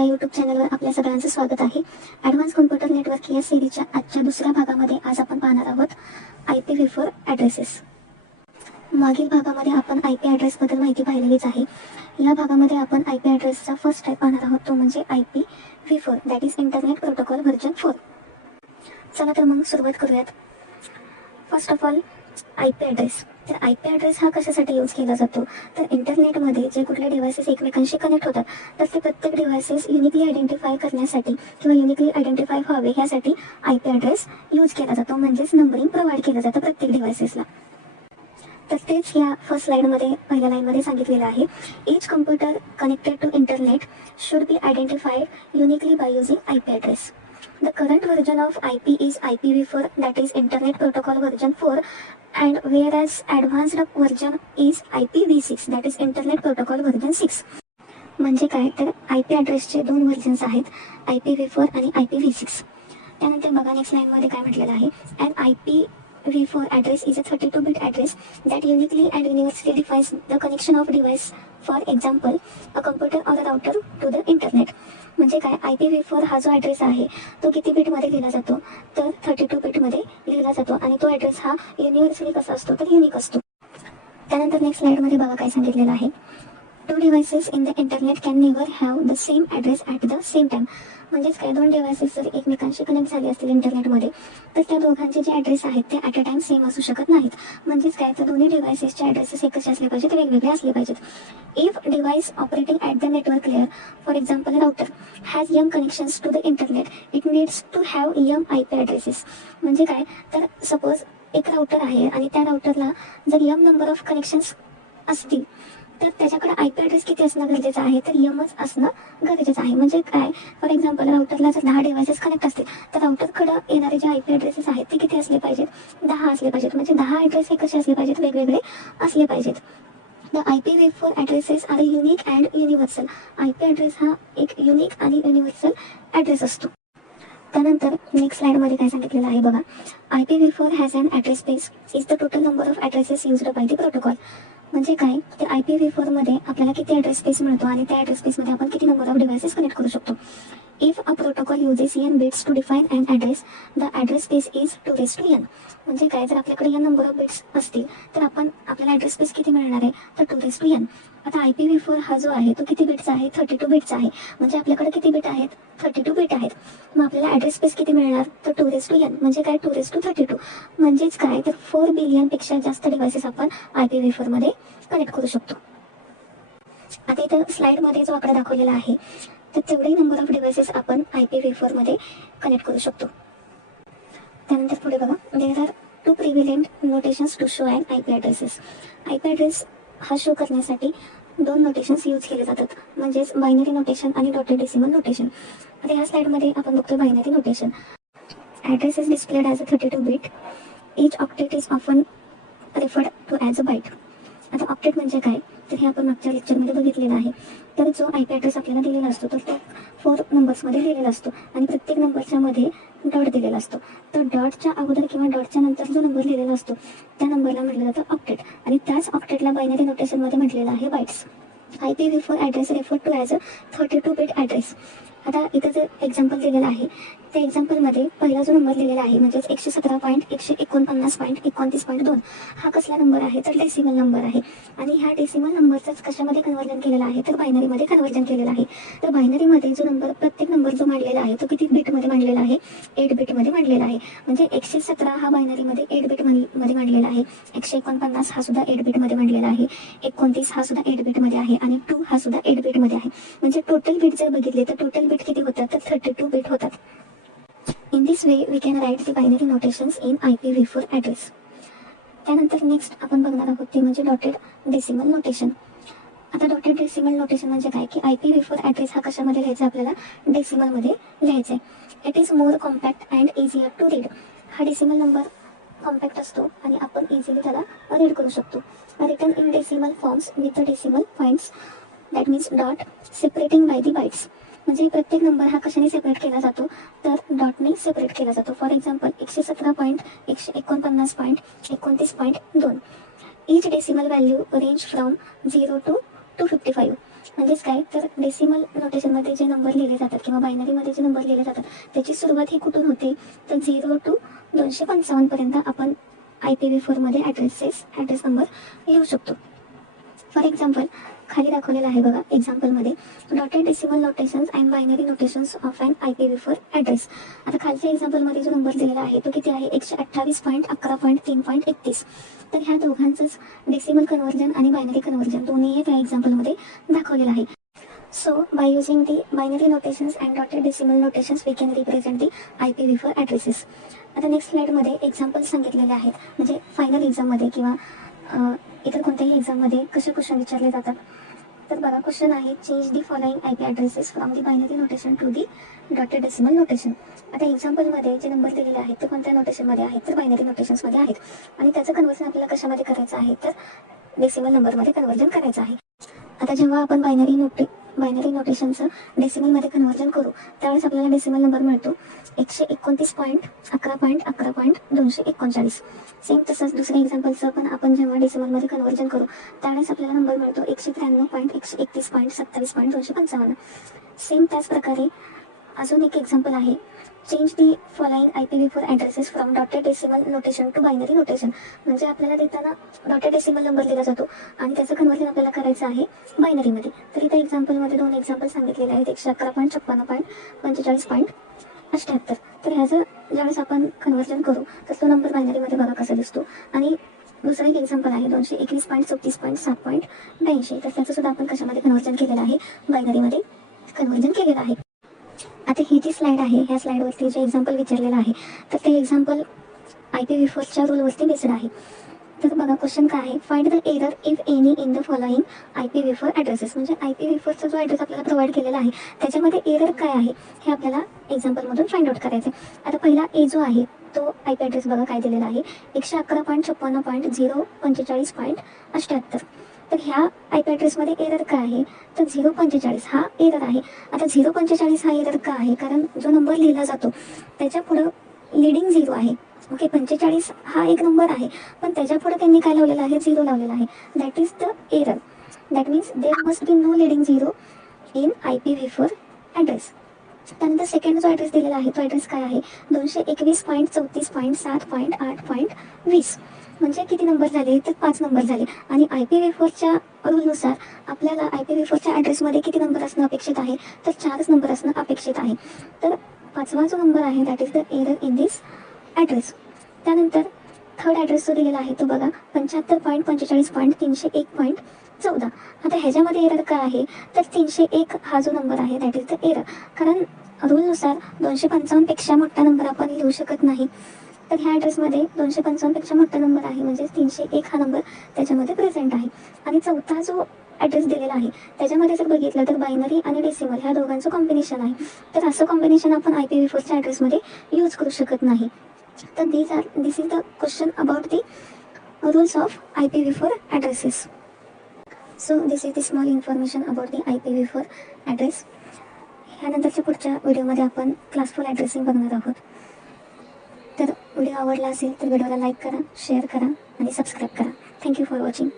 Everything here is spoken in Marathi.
या यूट्यूब चॅनलवर आपल्या सगळ्यांचं स्वागत आहे. ॲडव्हान्स कॉम्प्युटर नेटवर्क या सिरीजच्या आजच्या दुसऱ्या भागामध्ये आज आपण पाहणार आहोत IPv4 ॲड्रेसेस. मागील भागामध्ये आपण IP ॲड्रेसबद्दल माहिती पाहिलेलीच आहे. या भागामध्ये आपण IP ॲड्रेसचा फर्स्ट टाईप पाहणार आहोत, तो म्हणजे IPv4 that is internet protocol version 4. चला तर मग सुरुवात करूयात. First of all IP address. तर IP ॲड्रेस हा कशासाठी यूज केला जातो, तर इंटरनेटमध्ये जे कुठले डिव्हायसेस एकमेकांशी कनेक्ट होतात तर ते प्रत्येक डिव्हायसेस युनिकली आयडेंटिफाय करण्यासाठी किंवा युनिकली आयडेंटिफाय व्हावे ह्यासाठी IP ॲड्रेस यूज केला जातो, म्हणजेच नंबरिंग प्रोव्हाइड केलं जातं प्रत्येक डिव्हायसेसला. तर तेच या फर्स्ट स्लाइडमध्ये पहिल्या लाईनमध्ये सांगितलेलं आहे. Each computer connected to internet should be identified uniquely by using IP address. The current version of IP is IPv4 that is Internet Protocol version 4 and whereas advanced version is IPv6 that is Internet Protocol version 6. म्हणजे काय तर IP ॲड्रेसचे दोन व्हर्जन्स आहेत, IPv4 आणि IPv6. त्यानंतर बघा नेक्स्ट लाईनमध्ये काय म्हटलेलं आहे. An IPv4 address is a 32-bit address that uniquely and universally defines the connection of device, for example, a computer or a router to the internet. म्हणजे काय IPv4 हा जो ॲड्रेस आहे तो किती बिटमध्ये लिहिला जातो, तर 32 बिटमध्ये लिहिला जातो आणि तो ॲड्रेस हा युनिव्हर्सली कसा असतो तर युनिक असतो. त्यानंतर नेक्स्ट स्लाइडमध्ये बघा काय सांगितलेलं आहे. Two devices in the internet can never have the same address at the same time. म्हणजेच काय दोन डिव्हायसेस जर एकमेकांशी कनेक्ट झाले असतील इंटरनेटमध्ये तर त्या दोघांचे जे ॲड्रेस आहेत ते ॲट अ टाइम सेम असू शकत नाहीत. म्हणजेच काय तर दोन्ही डिव्हायसेसचे ॲड्रेसेस एकच असले पाहिजेत, वेगवेगळे असले पाहिजेत. If device operating at the network layer, for example router, has m connections to the internet, it needs to have m IP addresses. म्हणजे काय तर सपोज एक राउटर आहे आणि त्या राउटरला जर यम नंबर ऑफ कनेक्शन्स असतील तर त्याच्याकडे IP ॲड्रेस किती असणं गरजेचं आहे, तर यमच असणं गरजेचं आहे. म्हणजे काय फॉर एक्झाम्पल राउटरला जर 10 डिव्हायसेस कनेक्ट असतील तर राउटरकडे येणारे जे IP ॲड्रेसेस आहेत ते किती असले पाहिजेत, 10 असले पाहिजेत. म्हणजे 10 ॲड्रेस हे कसे असले पाहिजेत, वेगवेगळे असले पाहिजेत. द IPv4 addresses are unique and universal. IP address हा एक युनिक आणि युनिव्हर्सल ॲड्रेस असतो. त्यानंतर नेक्स्ट स्लाइडमध्ये काय सांगितलेलं आहे बघा. IPv4 has an address space is the total number of addresses used by the protocol. म्हणजे काय तर IPv4 मध्ये आपल्याला किती ॲड्रेस स्पेस मिळतो आणि त्या ॲड्रेस स्पेसमध्ये आपण किती नंबर ऑफ डिव्हायसेस कनेक्ट करू शकतो. If a protocol uses n bits to define an address, the address space is 2n. म्हणजे काय जर आपल्याकडे n नंबर ऑफ बिट्स असतील तर आपल्याला ॲड्रेस स्पेस किती मिळणार आहे तर 2n. आता IPv4 हा जो आहे तो किती बिटचा आहे, 32 बिटचा आहे. म्हणजे आपल्याकडे किती बिट आहेत, 32 बिट आहेत. मग आपल्याला ॲड्रेस स्पेस किती मिळणार तर 2n. म्हणजे काय 232. म्हणजेच काय तर 4 बिलियनपेक्षा जास्त डिव्हायसेस आपण IPv4 मध्ये कनेक्ट करू शकतो. आता इथं स्लाइडमध्ये जो आकडा दाखवलेला आहे तर तेवढे नंबर ऑफ डिव्हायसेस आपण IPv4 मध्ये कनेक्ट करू शकतो. त्यानंतर पुढे बघा. There are two prevalent notations to show and IP ॲड्रेसेस. IP ॲड्रेस हा शो करण्यासाठी दोन नोटेशन्स यूज केले जातात, म्हणजेच बायनरी नोटेशन आणि डॉटेड डेसिमल नोटेशन. आता ह्या स्लाइडमध्ये आपण बघतो binary notation. Address is displayed as a 32 bit. Each octet is often referred to as a byte. आता ऑक्टेट म्हणजे काय तर हे आपण मागच्या लेक्चरमध्ये बघितलेलं आहे. तर जो IP ॲड्रेस आपल्याला दिलेला असतो तर तो 4 नंबर्समध्ये दिलेला असतो आणि प्रत्येक नंबरच्या मध्ये डॉट दिलेला असतो. तर डॉटच्या अगोदर किंवा डॉटच्या नंतर जो नंबर लिहिलेला असतो त्या नंबरला म्हटलं जातं ऑक्टेट आणि त्याच ऑक्टेटला बायनरी नोटेशनमध्ये म्हटलेलं आहे bytes. IPv4 address refer to as a 32 bit address. आता इथं जर एक्झाम्पल दिलेलं आहे त्या एक्झाम्पलमध्ये पहिला जो नंबर लिहिलेला आहे म्हणजेच 117.149.29.2 हा कसला नंबर आहे तर डेसिमल नंबर आहे आणि ह्या डेसिमल नंबरचंच कशामध्ये कन्वर्जन केलेलं आहे तर बायनरीमध्ये कन्वर्जन केलेलं आहे. तर बायनरीमध्ये जो नंबर प्रत्येक नंबर जो मांडलेला आहे तो किती बिटमध्ये मांडलेला आहे, 8 बिटमध्ये मांडलेला आहे. म्हणजे 117 हा बायनरीमध्ये 8 बिटमध्ये मांडलेला आहे, 149 हा सुद्धा 8 बिटमध्ये मांडलेला आहे, 29 हा सुद्धा 8 बिटमध्ये आहे आणि 2 हा सुद्धा 8 बिटमध्ये आहे. म्हणजे टोटल बिट जर बघितले तर टोटल बिट किती होतात तर 32 बिट होतात. In this way, we can write the binary notations in IPv4 address. त्यानंतर नेक्स्ट आपण बघणार आहोत ते म्हणजे डॉटेड डेसिमल नोटेशन. आता डॉटेड डेसिमल नोटेशन म्हणजे काय की IPv4 ॲड्रेस हा कशामध्ये लिहायचा आपल्याला डेसिमलमध्ये लिहायचा आहे. It is more compact and easier to read. हा डेसिमल नंबर कॉम्पॅक्ट असतो आणि आपण इझिली त्याला रीड करू शकतो. Written in decimal forms with the decimal points that means dot separating by the bytes. म्हणजे प्रत्येक नंबर हा कशाने सेपरेट केला जातो तर डॉटने सेपरेट केला जातो. For example 117.149.29.2. Each decimal value range from 0 to 255. म्हणजेच काय तर डेसिमल नोटेशनमध्ये जे नंबर लिहिले जातात किंवा बायनरीमध्ये जे नंबर लिहिले जातात त्याची सुरुवात ही कुठून होते तर 0 to 255 पर्यंत आपण IPv4 मध्ये ॲड्रेस नंबर लिहू शकतो. फॉर एक्झाम्पल खाली दाखवलेलं आहे बघा एक्झाम्पलमध्ये dotted decimal notations and binary notations of and IPv4 address. आता खालच्या एक्झाम्पलमध्ये जो नंबर दिलेला आहे तो किती आहे 128.11.3.31. तर ह्या दोघांचंच डेसिमल कन्व्हर्जन आणि बायनरी कन्व्हर्जन दोन्ही त्या एक्झाम्पलमध्ये दाखवलेलं आहे. So by using the binary notations and dotted decimal notations we can represent the IPv4 addresses. आता नेक्स्ट स्लाइडमध्ये एक्झाम्पल सांगितलेले आहेत म्हणजे फायनल एक्झाममध्ये किंवा इतर कोणत्याही एक्झाममध्ये कसे क्वेश्चन विचारले जातात. तर बघा क्वेश्चन आहे change the following IP addresses from the binary notation to the dotted decimal notation. आता एक्झाम्पलमध्ये जे नंबर दिलेले आहेत ते कोणत्या नोटेशनमध्ये आहेत तर बायनरी नोटेशन्समध्ये आहेत आणि त्याचं कन्व्हर्जन आपल्याला कशामध्ये करायचं आहे तर डेसिमल नंबरमध्ये कन्व्हर्जन करायचं आहे. आता जेव्हा आपण बायनरी नोटेशनचं डेसिमलमध्ये कन्व्हर्जन करू त्यावेळेस आपल्याला डेसिमल नंबर मिळतो 129.11.11.239. सेम तसंच दुसऱ्या एक्झाम्पलचं पण आपण जेव्हा डेसिमलमध्ये कन्व्हर्जन करू त्यावेळेस आपल्याला नंबर मिळतो 193.131.27.255. सेम त्याच प्रकारे अजून एक एक्झाम्पल आहे change the following IPv4 addresses from dotted decimal notation to binary notation. म्हणजे आपल्याला देताना डॉटेड डेसिमल नंबर दिला जातो आणि त्याचं कन्व्हर्जन आपल्याला करायचं आहे बायनरीमध्ये. तर इथं एक्झाम्पलमध्ये 2 एक्झाम्पल सांगितलेले आहेत 111.56.45.78. तर ह्याचं ज्यावेळेस आपण कन्व्हर्जन करू तर तो नंबर बायनरीमध्ये बघा कसा दिसतो. आणि दुसरं एक एक्झाम्पल आहे 221.34.7.82. तर त्याचं सुद्धा आपण कशामध्ये कन्व्हर्जन केलेलं आहे बायनरीमध्ये कन्व्हर्जन केलेलं आहे. आता ही जी स्लाइड आहे ह्या स्लाइडवरती जे एक्झाम्पल विचारलेलं आहे तर ते एक्झाम्पल IPv4च्या रूलवरती बेस्ड आहे. तर बघा क्वेश्चन काय आहे find the error if any in the following IPv4 addresses. म्हणजे IPv4चा जो ॲड्रेस आपल्याला प्रोव्हाइड केलेला आहे त्याच्यामध्ये एरर काय आहे हे आपल्याला एक्झाम्पलमधून फाइंड आउट करायचं आहे. आता पहिला ए जो आहे तो IP ॲड्रेस बघा काय दिलेला आहे 111.56.045.78. तर ह्या IP ॲड्रेसमध्ये एरर काय आहे तर 045 हा एरर आहे. आता 045 हा एरर का आहे कारण जो नंबर लिहिला जातो त्याच्या पुढं लिडिंग 0 आहे. ओके 45 हा एक नंबर आहे पण त्याच्या पुढे त्यांनी काय लावलेलं आहे 0 लावलेला आहे. That is the error. That means there must be no leading 0 in IPv4 address. त्यानंतर सेकंड जो ॲड्रेस दिलेला आहे तो ॲड्रेस काय आहे 221.34.7.8.20. म्हणजे किती नंबर झाले तर 5 नंबर झाले आणि IPv4च्या रूलनुसार आपल्याला IPv4च्या ॲड्रेसमध्ये किती नंबर असणं अपेक्षित आहे तर 4च नंबर असणं अपेक्षित आहे. तर 5वा जो नंबर आहे that is the error in this address. त्यानंतर थर्ड ॲड्रेस जो दिलेला आहे तो बघा 75.45.301.14. आता ह्याच्यामध्ये एरर काय आहे तर 301 हा जो नंबर आहे दॅट इज द एरर. कारण रूलनुसार 255पेक्षा मोठा नंबर आपण लिहू शकत नाही. तर ह्या ॲड्रेसमध्ये 255पेक्षा मोठा नंबर आहे म्हणजे 301 हा नंबर त्याच्यामध्ये प्रेझेंट आहे. आणि चौथा जो ॲड्रेस दिलेला आहे त्याच्यामध्ये जर बघितलं तर बायनरी आणि डेसिमल ह्या दोघांचं कॉम्बिनेशन आहे. तर असं कॉम्बिनेशन आपण IPv4च्या ॲड्रेसमध्ये यूज करू शकत नाही. तर this is the question about the rules of IPv4 addresses. So this is the small information about the IPv4 address. ह्यानंतरच्या पुढच्या व्हिडिओमध्ये आपण क्लासफुल ॲड्रेसिंग बघणार आहोत. तर व्हिडिओ आवडला असेल तर व्हिडिओला लाईक करा, शेअर करा आणि सबस्क्राईब करा. Thank you for watching.